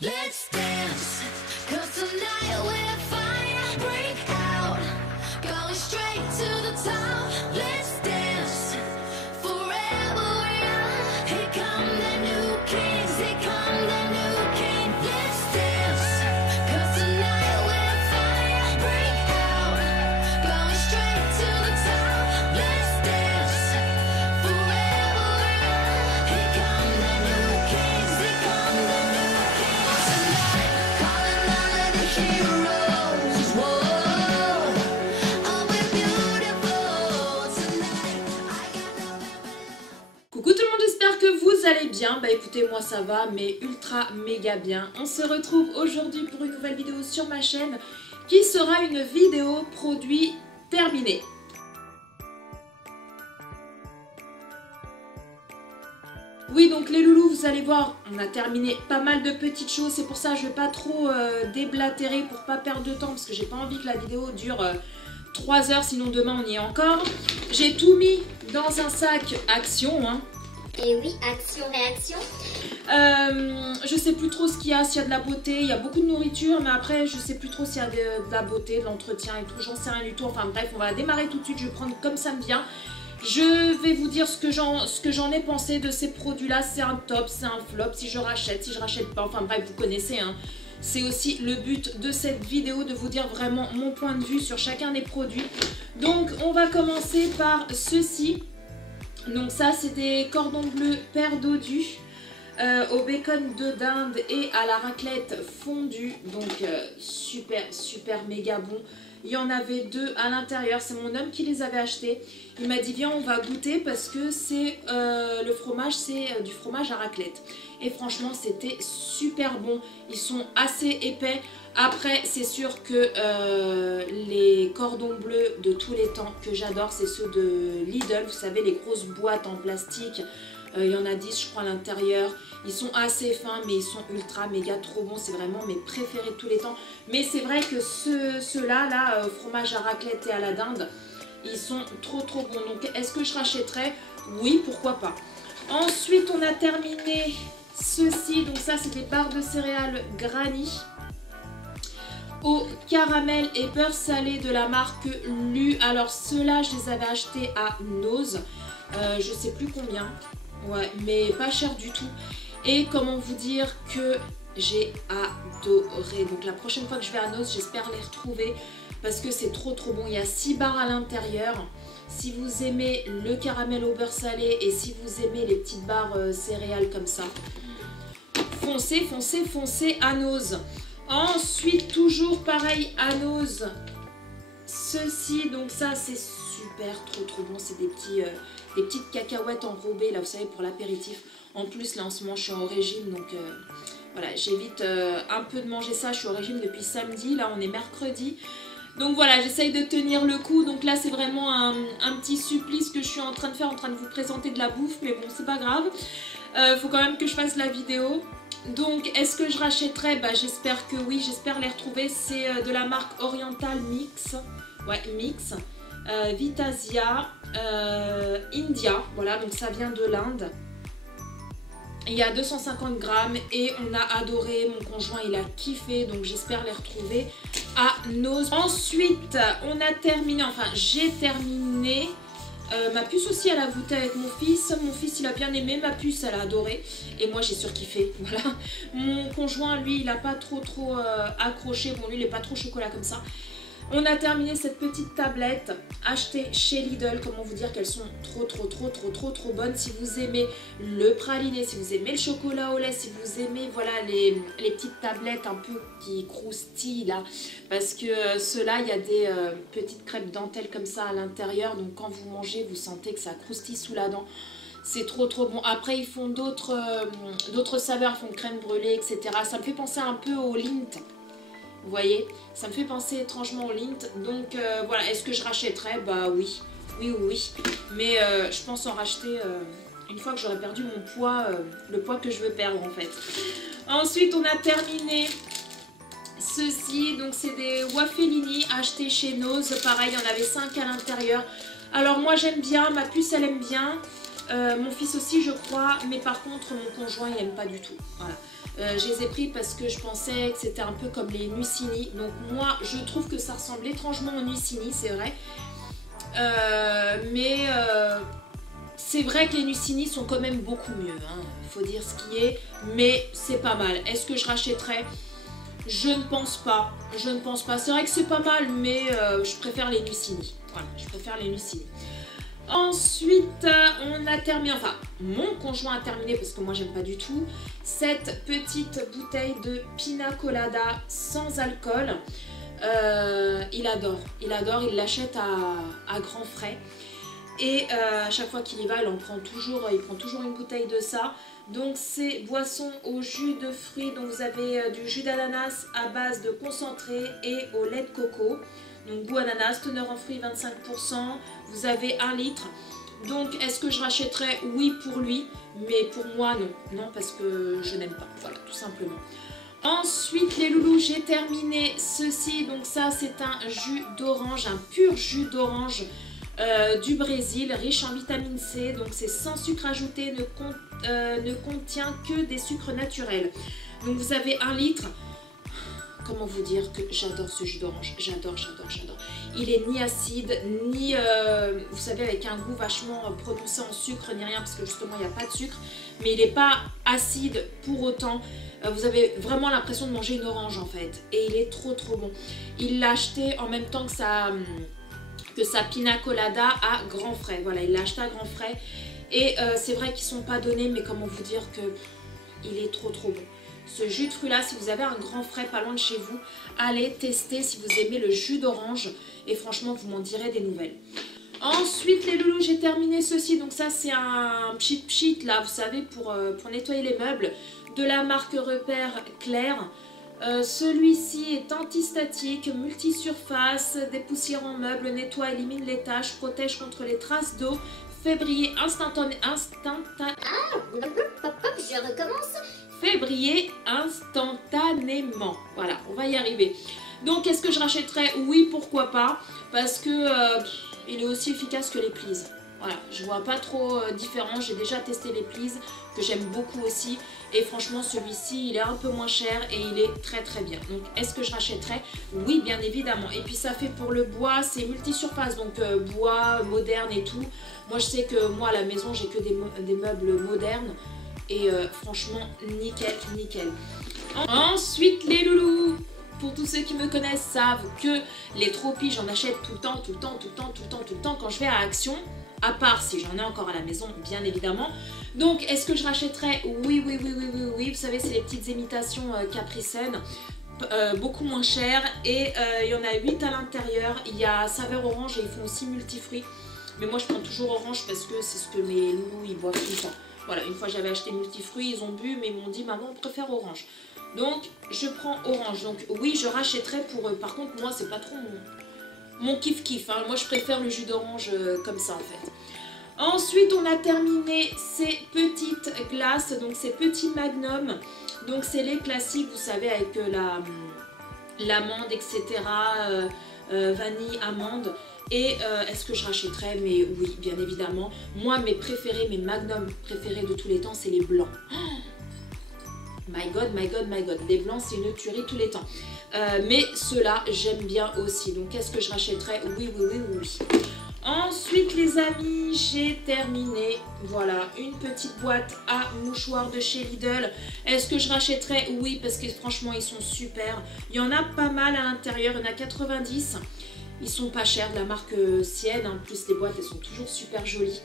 Let's dance, 'cause tonight we're fire break out, going straight to the top. Let's dance, forever young. Here come the new kings, here come the new king. Let's dance, 'cause tonight we're fire break out, going straight to the top. Let's dance, forever young. Here come the new kings, here come the new Coucou tout le monde, j'espère que vous allez bien. Bah écoutez, moi ça va, mais ultra méga bien. On se retrouve aujourd'hui pour une nouvelle vidéo sur ma chaîne qui sera une vidéo produit terminée. Oui, donc les loulous, vous allez voir, on a terminé pas mal de petites choses. C'est pour ça que je vais pas trop déblatérer pour pas perdre de temps, parce que j'ai pas envie que la vidéo dure 3 heures, sinon demain on y est encore. J'ai tout mis dans un sac Action, hein. Et oui, action-réaction. Je sais plus trop ce qu'il y a, s'il y a de la beauté, il y a beaucoup de nourriture, mais après je sais plus trop s'il y a de la beauté, de l'entretien et tout, j'en sais rien du tout. Enfin bref, on va démarrer tout de suite, je vais prendre comme ça me vient. Je vais vous dire ce que j'en ai pensé de ces produits-là. C'est un top, c'est un flop, si je rachète, si je rachète pas, enfin bref, vous connaissez, hein. C'est aussi le but de cette vidéo, de vous dire vraiment mon point de vue sur chacun des produits. Donc on va commencer par ceci. Donc ça c'est des cordons bleus Père Dodu au bacon de dinde et à la raclette fondue. Donc super méga bon. Il y en avait 2 à l'intérieur, c'est mon homme qui les avait achetés. Il m'a dit viens on va goûter parce que c'est le fromage, c'est du fromage à raclette. Et franchement c'était super bon, ils sont assez épais. Après c'est sûr que les cordons bleus de tous les temps que j'adore, c'est ceux de Lidl. Vous savez, les grosses boîtes en plastique. Il y en a 10 je crois à l'intérieur. Ils sont assez fins mais ils sont ultra méga trop bons. C'est vraiment mes préférés de tous les temps. Mais c'est vrai que ceux-là, là, fromage à raclette et à la dinde, ils sont trop bons. Donc est-ce que je rachèterais? Oui, pourquoi pas. Ensuite on a terminé ceci. Donc ça c'est des barres de céréales Granny au caramel et beurre salé de la marque Lu. Alors ceux-là je les avais achetés à Noz. Je sais plus combien. Ouais, mais pas cher du tout. Et comment vous dire que j'ai adoré. Donc la prochaine fois que je vais à Noz, j'espère les retrouver parce que c'est trop bon. Il y a 6 barres à l'intérieur. Si vous aimez le caramel au beurre salé et si vous aimez les petites barres céréales comme ça, foncez à Noz. Ensuite, toujours pareil à Noz, ceci, donc ça c'est super trop bon. C'est des petites cacahuètes enrobées là, vous savez, pour l'apéritif. En plus là en ce moment je suis en régime, donc voilà, j'évite un peu de manger ça. Je suis au régime depuis samedi, là on est mercredi. Donc voilà, j'essaye de tenir le coup. Donc là c'est vraiment un petit supplice que je suis en train de faire, en train de vous présenter de la bouffe. Mais bon, c'est pas grave, faut quand même que je fasse la vidéo. Donc est-ce que je rachèterai? Bah j'espère que oui, j'espère les retrouver. C'est de la marque Oriental Mix. Ouais, Mix. Vitasia India. Voilà, donc ça vient de l'Inde. Il y a 250 grammes et on a adoré, mon conjoint il a kiffé, donc j'espère les retrouver à Noz. Ensuite on a terminé, enfin j'ai terminé ma puce aussi, elle a goûté avec mon fils. Mon fils il a bien aimé, ma puce elle a adoré et moi j'ai surkiffé. Voilà. Mon conjoint lui il a pas trop accroché, bon lui il est pas trop chocolat comme ça. On a terminé cette petite tablette achetée chez Lidl. Comment vous dire qu'elles sont trop bonnes. Si vous aimez le praliné, si vous aimez le chocolat au lait, si vous aimez voilà les petites tablettes un peu qui croustillent là, parce que ceux-là il y a des petites crêpes dentelles comme ça à l'intérieur, donc quand vous mangez vous sentez que ça croustille sous la dent. C'est trop bon. Après ils font d'autres saveurs, ils font crème brûlée, etc. Ça me fait penser un peu au Lindt. Vous voyez, ça me fait penser étrangement au Lindt. Donc voilà, est-ce que je rachèterais? Bah oui. Mais je pense en racheter une fois que j'aurai perdu mon poids, le poids que je veux perdre en fait. Ensuite, on a terminé ceci. Donc c'est des wafelini achetés chez Noz. Pareil, il y en avait 5 à l'intérieur. Alors moi j'aime bien, ma puce elle aime bien. Mon fils aussi je crois, mais par contre mon conjoint il n'aime pas du tout. Voilà. Je les ai pris parce que je pensais que c'était un peu comme les Nucini. Donc moi, je trouve que ça ressemble étrangement aux Nucini, c'est vrai. C'est vrai que les Nucini sont quand même beaucoup mieux. Il faut dire ce qui est. Mais c'est pas mal. Est-ce que je rachèterais? Je ne pense pas. Je ne pense pas. C'est vrai que c'est pas mal, mais je préfère les Nucini. Voilà, je préfère les Nucini. Ensuite, on a terminé, enfin, mon conjoint a terminé, parce que moi, j'aime pas du tout, cette petite bouteille de Pina Colada sans alcool. Il adore, il l'achète à grands frais. Et à chaque fois qu'il y va, il prend toujours une bouteille de ça. Donc c'est boisson au jus de fruits. Donc vous avez du jus d'ananas à base de concentré et au lait de coco. Donc goût ananas, teneur en fruits 25%. Vous avez 1 litre. Donc est-ce que je rachèterais? Oui pour lui, mais pour moi non. Non parce que je n'aime pas. Voilà, tout simplement. Ensuite les loulous, j'ai terminé ceci. Donc ça c'est un jus d'orange, un pur jus d'orange. Du Brésil, riche en vitamine C, donc c'est sans sucre ajouté, ne contient que des sucres naturels. Donc vous avez 1 litre. Comment vous dire que j'adore ce jus d'orange, j'adore. Il est ni acide, ni, vous savez, avec un goût vachement prononcé en sucre, ni rien, parce que justement il n'y a pas de sucre. Mais il n'est pas acide pour autant. Vous avez vraiment l'impression de manger une orange en fait. Et il est trop bon. Il l'a acheté en même temps que sa Pina Colada à grands frais. Voilà, il l'a acheté à grands frais. Et c'est vrai qu'ils ne sont pas donnés, mais comment vous dire que il est trop bon. Ce jus de fruits là, si vous avez un grand frais pas loin de chez vous, allez tester si vous aimez le jus d'orange. Et franchement, vous m'en direz des nouvelles. Ensuite, les loulous, j'ai terminé ceci. Donc ça, c'est un pchit là, vous savez, pour nettoyer les meubles. De la marque Repère Claire. Celui-ci est antistatique, multisurface, dépoussière en meubles, nettoie, élimine les taches, protège contre les traces d'eau, fait briller Je recommence. Fait briller instantanément. Voilà, on va y arriver. Donc, est-ce que je rachèterais? Oui, pourquoi pas, parce que il est aussi efficace que les plies. Voilà, je vois pas trop différent. J'ai déjà testé les plies, que j'aime beaucoup aussi. Et franchement, celui-ci, il est un peu moins cher et il est très bien. Donc, est-ce que je rachèterais? Oui, bien évidemment. Et puis, ça fait pour le bois, c'est multisurface. Donc, bois, moderne et tout. Moi, je sais que moi, à la maison, j'ai que des meubles modernes. Et franchement, nickel. Ensuite, les loulous. Pour tous ceux qui me connaissent savent que les Tropies, j'en achète tout le temps quand je vais à Action. À part si j'en ai encore à la maison, bien évidemment. Donc, est-ce que je rachèterais? Oui. Vous savez, c'est les petites imitations Capri Sun. Beaucoup moins cher. Et il y en a 8 à l'intérieur. Il y a saveur orange et ils font aussi multifruits. Mais moi, je prends toujours orange parce que c'est ce que mes loulous, ils boivent tout le temps. Voilà, une fois j'avais acheté multifruits, ils ont bu, mais ils m'ont dit, maman, on préfère orange. Donc, je prends orange. Donc, oui, je rachèterais pour eux. Par contre, moi, c'est pas trop mon kiff-kiff. Hein. Moi, je préfère le jus d'orange comme ça, en fait. Ensuite, on a terminé ces petites glaces. Donc, ces petits magnums. Donc, c'est les classiques, vous savez, avec l'amande, etc. Vanille, amande. Et est-ce que je rachèterais? Mais oui, bien évidemment. Moi, mes magnums préférés de tous les temps, c'est les blancs. My God. Les blancs, c'est une tuerie tous les temps. Mais ceux-là, j'aime bien aussi. Donc, est-ce que je rachèterais? Oui. Ensuite, les amis, j'ai terminé. Voilà, une petite boîte à mouchoirs de chez Lidl. Est-ce que je rachèterais? Oui, parce que franchement, ils sont super. Il y en a pas mal à l'intérieur. Il y en a 90. Ils sont pas chers, de la marque Sienne. En plus, les boîtes, elles sont toujours super jolies.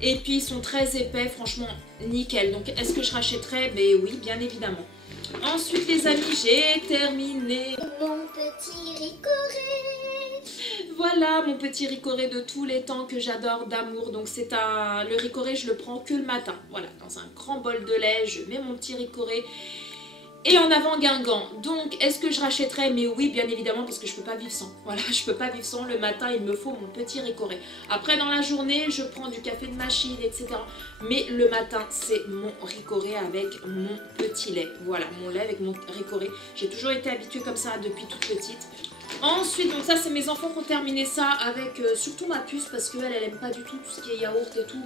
Et puis, ils sont très épais, franchement, nickel. Donc, est-ce que je rachèterais? Ben oui, bien évidemment. Ensuite, les amis, j'ai terminé. Mon petit ricoré. Voilà, mon petit ricoré de tous les temps que j'adore d'amour. Donc, le ricoré, je le prends que le matin. Voilà, dans un grand bol de lait, je mets mon petit ricoré. Et en avant Guingamp. Donc, est-ce que je rachèterais? Mais oui, bien évidemment, parce que je peux pas vivre sans. Voilà, je peux pas vivre sans. Le matin, il me faut mon petit ricoré. Après, dans la journée, je prends du café de machine, etc. Mais le matin, c'est mon ricoré avec mon petit lait. Voilà, mon lait avec mon ricoré. J'ai toujours été habituée comme ça depuis toute petite. Ensuite, donc ça, c'est mes enfants qui ont terminé ça avec surtout ma puce, parce qu'elle, elle aime pas du tout ce qui est yaourt et tout.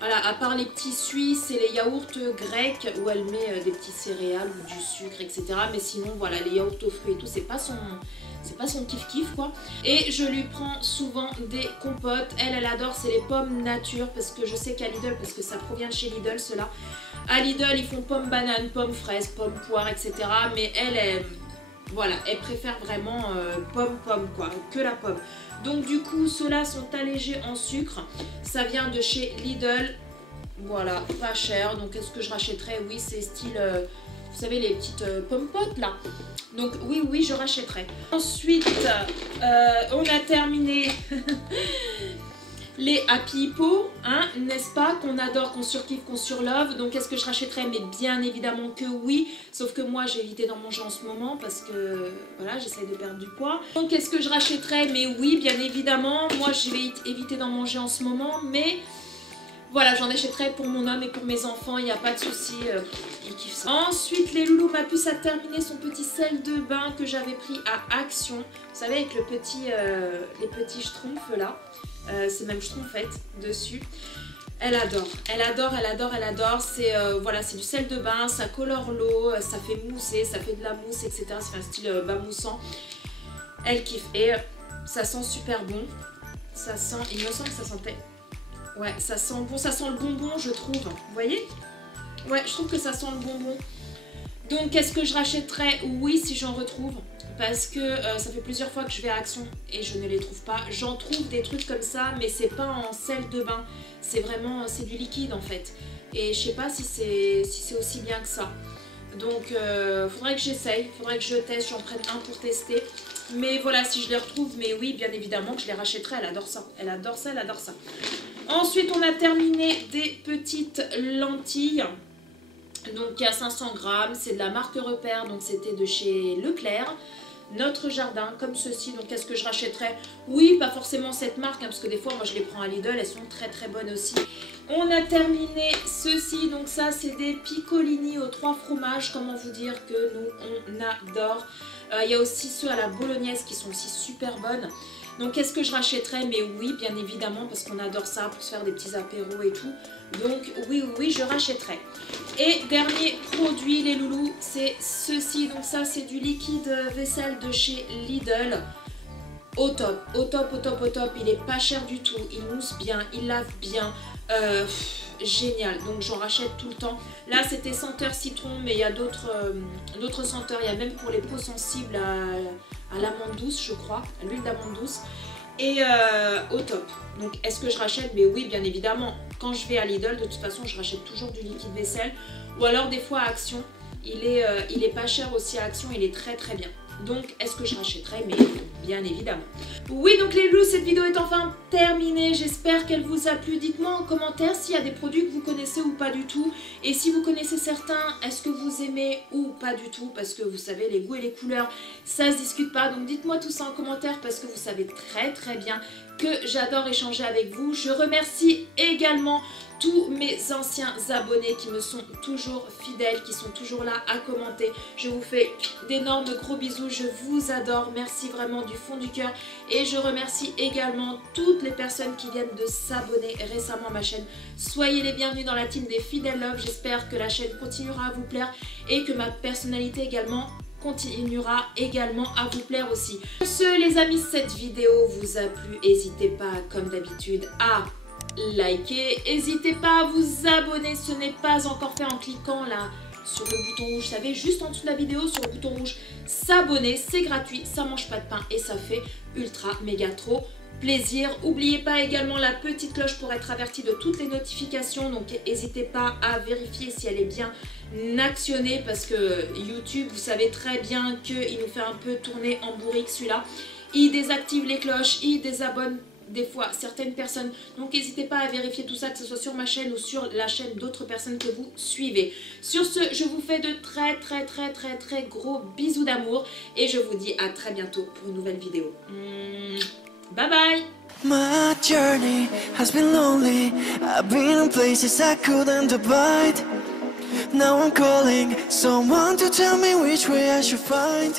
Voilà, à part les petits suisses et les yaourts grecs où elle met des petits céréales ou du sucre, etc. Mais sinon, voilà, les yaourts aux fruits et tout, c'est pas son kiff-kiff quoi. Et je lui prends souvent des compotes. Elle adore, c'est les pommes nature parce que je sais qu'à Lidl, parce que ça provient de chez Lidl cela. À Lidl, ils font pommes bananes, pommes fraises, pommes poires, etc. Mais elle, voilà, elle préfère vraiment pomme quoi, que la pomme. Donc du coup, ceux-là sont allégés en sucre. Ça vient de chez Lidl. Voilà, pas cher. Donc est-ce que je rachèterais? Oui, c'est style, vous savez, les petites pommes potes là. Donc oui, je rachèterai. Ensuite, on a terminé les Happy Hippo, hein, n'est-ce pas, qu'on adore, qu'on surkiffe, qu'on surlove. Donc est-ce que je rachèterai? Mais bien évidemment que oui. Sauf que moi j'ai évité d'en manger en ce moment parce que voilà, j'essaye de perdre du poids. Donc est-ce que je rachèterai? Mais oui, bien évidemment. Moi je vais éviter d'en manger en ce moment, mais voilà, j'en achèterai pour mon homme et pour mes enfants, il n'y a pas de souci, ils kiffent ça. Ensuite, les loulous, ma puce a terminé son petit sel de bain que j'avais pris à Action. Vous savez, avec le petit, les petits schtroumpfs là, c'est même schtroumpfette dessus. Elle adore. C'est voilà, c'est du sel de bain, ça colore l'eau, ça fait mousser, ça fait de la mousse, etc. C'est un style bain moussant. Elle kiffe et ça sent super bon. Ça sent, il me semble que ça sentait... Ouais, ça sent bon, ça sent le bonbon, je trouve. Vous voyez? Ouais, je trouve que ça sent le bonbon. Donc, est-ce que je rachèterais? Oui, si j'en retrouve. Parce que ça fait plusieurs fois que je vais à Action et je ne les trouve pas. J'en trouve des trucs comme ça, mais c'est pas en sel de bain. C'est vraiment, c'est du liquide en fait. Et je sais pas si c'est aussi bien que ça. Donc, faudrait que j'essaye, faudrait que je teste, j'en prenne un pour tester. Mais voilà, si je les retrouve, mais oui, bien évidemment que je les rachèterai. Elle adore ça, elle adore ça, elle adore ça. Ensuite, on a terminé des petites lentilles. Donc, à 500 grammes, c'est de la marque Repère, donc c'était de chez Leclerc. Notre Jardin, comme ceci. Donc, est-ce que je rachèterais? Oui, pas forcément cette marque, hein, parce que des fois, moi, je les prends à Lidl, elles sont très très bonnes aussi. On a terminé ceci, donc ça, c'est des piccolini aux 3 fromages. Comment vous dire que nous, on adore. Il y a aussi ceux à la bolognaise qui sont aussi super bonnes. Donc est-ce que je rachèterais? Mais oui, bien évidemment, parce qu'on adore ça pour se faire des petits apéros et tout. Donc oui, je rachèterai. Et dernier produit, les loulous, c'est ceci. Donc ça, c'est du liquide vaisselle de chez Lidl. Au top. Il est pas cher du tout. Il mousse bien, il lave bien. Génial, donc j'en rachète tout le temps. Là c'était senteur citron, mais il y a d'autres senteurs. Il y a même pour les peaux sensibles à l'amande douce, je crois, à l'huile d'amande douce. Et au top. Donc est-ce que je rachète? Mais oui, bien évidemment. Quand je vais à Lidl, de toute façon je rachète toujours du liquide vaisselle. Ou alors des fois à Action. Il est pas cher aussi à Action, il est très très bien. Donc est-ce que je rachèterai? Mais bien évidemment. Oui, donc les loups, cette vidéo est enfin terminée. J'espère qu'elle vous a plu. Dites-moi en commentaire s'il y a des produits que vous connaissez ou pas du tout. Et si vous connaissez certains, est-ce que vous aimez ou pas du tout? Parce que vous savez, les goûts et les couleurs, ça se discute pas. Donc dites-moi tout ça en commentaire parce que vous savez très très bien que j'adore échanger avec vous. Je remercie également tous mes anciens abonnés qui me sont toujours fidèles, qui sont toujours là à commenter. Je vous fais d'énormes gros bisous, je vous adore, merci vraiment du fond du cœur. Et je remercie également toutes les personnes qui viennent de s'abonner récemment à ma chaîne. Soyez les bienvenus dans la team des Fidèles Love, j'espère que la chaîne continuera à vous plaire et que ma personnalité également continuera également à vous plaire aussi. Sur ce les amis, cette vidéo vous a plu, n'hésitez pas comme d'habitude à liker, n'hésitez pas à vous abonner, ce n'est pas encore fait en cliquant là sur le bouton rouge, vous savez, juste en dessous de la vidéo sur le bouton rouge s'abonner, c'est gratuit, ça mange pas de pain et ça fait ultra méga trop plaisir. N'oubliez pas également la petite cloche pour être averti de toutes les notifications, donc n'hésitez pas à vérifier si elle est bien actionnée parce que YouTube, vous savez très bien qu'il nous fait un peu tourner en bourrique celui-là. Il désactive les cloches, il désabonne des fois certaines personnes, donc n'hésitez pas à vérifier tout ça, que ce soit sur ma chaîne ou sur la chaîne d'autres personnes que vous suivez. Sur ce, je vous fais de très gros bisous d'amour et je vous dis à très bientôt pour une nouvelle vidéo. Bye bye. My journey has been lonely. I've been in places I couldn't abide. Now I'm calling someone to tell me which way I should find.